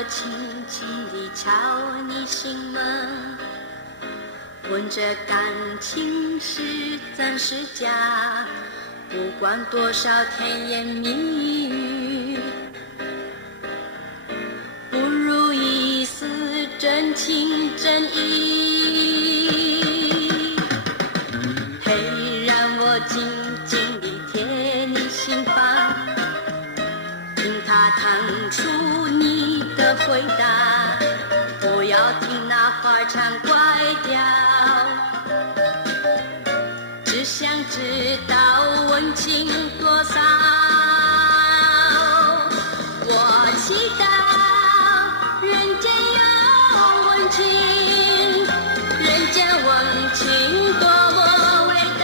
我轻轻地敲你心门，问这感情是真是假，不管多少甜言蜜语，不如一丝真情真意。嘿，让我静静地贴你心房，听它弹出你的回答，不要听那花腔怪调，只想知道温情多少。我祈祷人间有温情，人间温情多么伟大，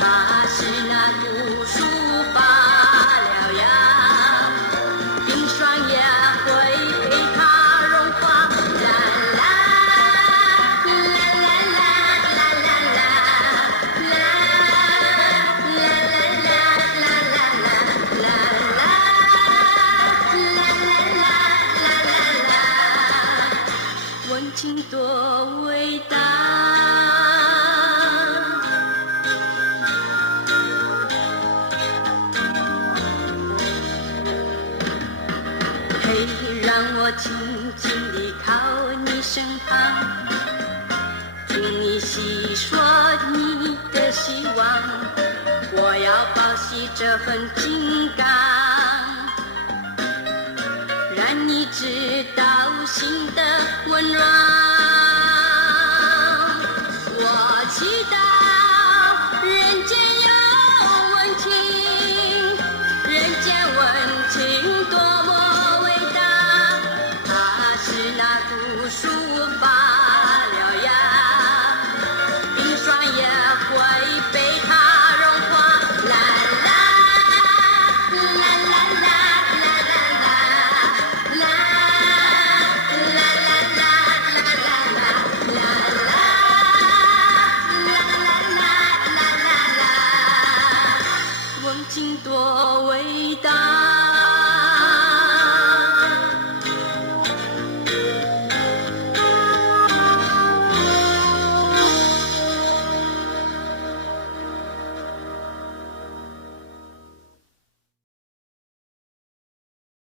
它是那毒素罢了呀，冰霜也会被它融化。啦啦啦啦啦啦啦啦啦啦啦啦啦，温情多伟大。嘿，让我轻轻地靠你身旁，听你细说你的希望，我要保系这份情感，让你知道心的温暖。我期待